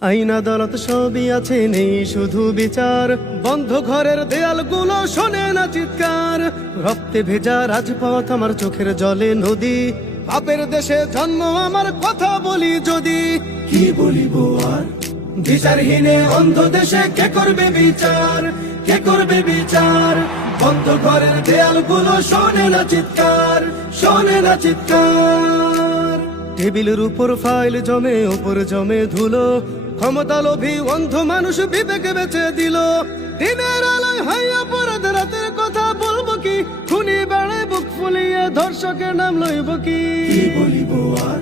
আইন আদালত সবই আছে, নেই শুধু বিচার। বন্ধ ঘরের দেয়ালগুলো শোনে না চিৎকার। রক্তে ভেজা রাজপথ আমার চোখের জলে নদী। পাপের দেশে জন্ম আমার, কথা বলি যদি। কি বলিব আর? বিচারহীনে অন্ধ দেশে কে করবে বিচার? কে করবে বিচার? বন্ধ ঘরের দেয়ালগুলো শোনে না চিৎকার, শোনে না চিৎকার। টেবিলের উপর ফাইল জমে, উপর জমে ধুলো। ক্ষমতা লোভী অন্ধ মানুষ বিবেকে বেঁচে দিল। দিনের আলোয় হয় অপরাধ, রাতের কথা বলবো কি? খুনি বাড়ে বুক ফুলিয়ে, ধর্ষকের নাম লইব কি? কি বলিব আর?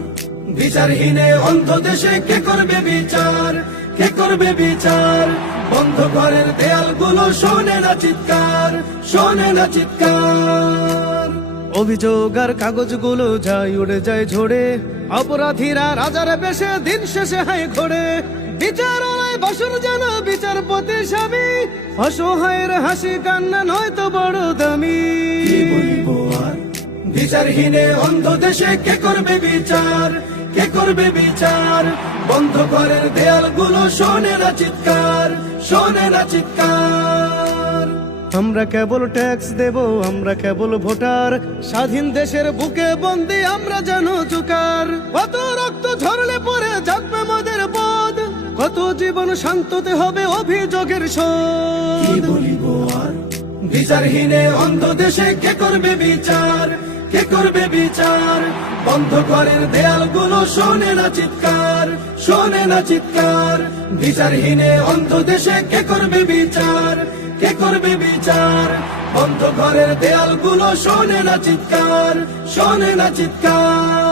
বিচারহীনে অন্ধ দেশে কে করবে বিচার? কে করবে বিচার? বন্ধ ঘরের দেয়ালগুলো শোনে না চিৎকার, শোনে না চিৎকার। অভিযোগ আর কাগজগুলো যায় উড়ে যায় ঝরে। অপরাধীরা রাজার বেশে দিন শেষে হায় ঘোরে। বিচারালয় বাসর যেন বিচারপতি স্বামী। অসহায়ের হাসি কান্না নয়তো বড় দামি। কি বলিব আর? বিচারহীনে অন্ধ দেশে কে করবে বিচার? কে করবে বিচার? বন্ধ ঘরের দেয়ালগুলো শোনে না চিৎকার, শোনে না চিৎকার। আমরা কেবল ট্যাক্স দেব, আমরা কেবল ভোটার। স্বাধীন দেশের বুকে বন্দি আমরা যেন জোকার। কত রক্ত ঝরলে পরে জাগবে মোদের বোধ। কত জীবন শান্ততে হবে অভিযোগের শোধ। কি বলিব আর? বিচারহীনে অন্ধ দেশে কে করবে বিচার? কে করবে বিচার? বন্ধ ঘরের দেয়ালগুলো শোনে না চিৎকার, শোনে না চিৎকার। বিচারহীনে অন্ধ দেশে কে করবে বিচার? কে করবে বিচার? বন্ধ ঘরের দেয়ালগুলো শোনে না চিৎকার, শোনে না চিৎকার।